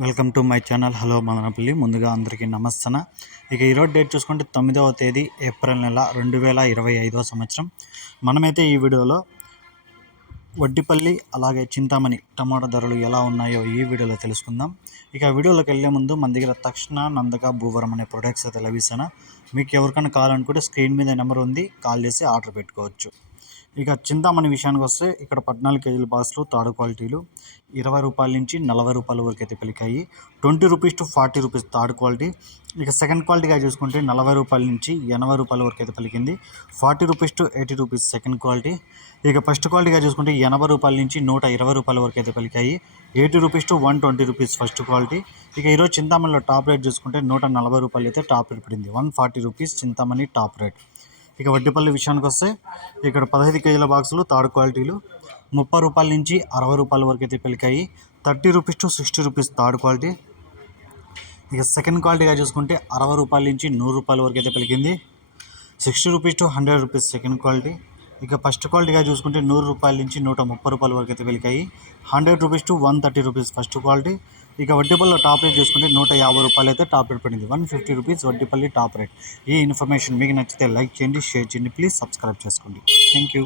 Welcome to my channel. Hello Madanapalli. ముందుగా అందరికీ నమస్తన. ఇక ఈరోజు డేట్ చూసుకుంటే తొమ్మిదవ తేదీ ఏప్రిల్ నెల రెండు వేల ఇరవై ఐదవ సంవత్సరం. మనమైతే ఈ వీడియోలో వడ్డిపల్లి అలాగే చింతామణి టమాటా ధరలు ఎలా ఉన్నాయో ఈ వీడియోలో తెలుసుకుందాం. ఇక వీడియోలోకి వెళ్ళే ముందు మన దగ్గర తక్షణ నందక భూవరం అనే ప్రొడక్ట్స్ అయితే లభిస్తాను మీకు ఎవరికైనా కావాలనుకుంటే స్క్రీన్ మీద నెంబర్ ఉంది. కాల్ చేసి ఆర్డర్ పెట్టుకోవచ్చు. ఇక చింతామణి విషయానికి వస్తే ఇక్కడ పద్నాలుగు కేజీల బాక్స్లు తాడు క్వాలిటీలు. ఇరవై రూపాయల నుంచి నలభై రూపాయల వరకు అయితే పలికాయి. Twenty rupees to forty rupees third quality. ఇక సెకండ్ క్వాలిటీగా చూసుకుంటే నలభై రూపాయల నుంచి ఎనభై రూపాయల వరకు అయితే పలికింది. Forty rupees to eighty rupees second quality. ఇక ఫస్ట్ క్వాలిటీగా చూసుకుంటే ఎనభై రూపాయల నుంచి నూట ఇరవై రూపాయల వరకు అయితే పలికాయి. Eighty rupees to one twenty rupees first quality. ఇక ఈరోజు చింతామణిలో టాప్ రేట్ చూసుకుంటే నూట నలభై రూపాయలు అయితే టాప్ రేట్ పడింది. One forty rupees Chintamani top rate. ఇక వడ్డిపల్లి విషయానికి వస్తే ఇక్కడ పదహైదు కేజీల బాక్సులు థర్డ్ క్వాలిటీలు ముప్పై రూపాయల నుంచి అరవై రూపాయల వరకు అయితే పెలికాయి. Thirty rupees to sixty rupees third quality. ఇక సెకండ్ క్వాలిటీగా చూసుకుంటే అరవై రూపాయల నుంచి నూరు రూపాయల వరకు అయితే పెలికింది. Sixty rupees to hundred rupees second quality. ఇక ఫస్ట్ క్వాలిటీగా చూసుకుంటే నూరు రూపాయల నుంచి నూట ముప్పై రూపాయల వరకు అయితే వెలికాయి hundred rupees to one thirty rupees first quality. ఇక వడ్డీపల్లిలో టాప్ రేట్ చూసుకుంటే నూట యాభై రూపాయలు అయితే టాప్ రేట్ పడింది. One fifty rupees Vaddipalli top rate. ఈ ఇన్ఫర్మేషన్ మీకు నచ్చితే లైక్ చేయండి షేర్ చేయండి ప్లీజ్ సబ్స్క్రైబ్ చేసుకోండి. Thank you.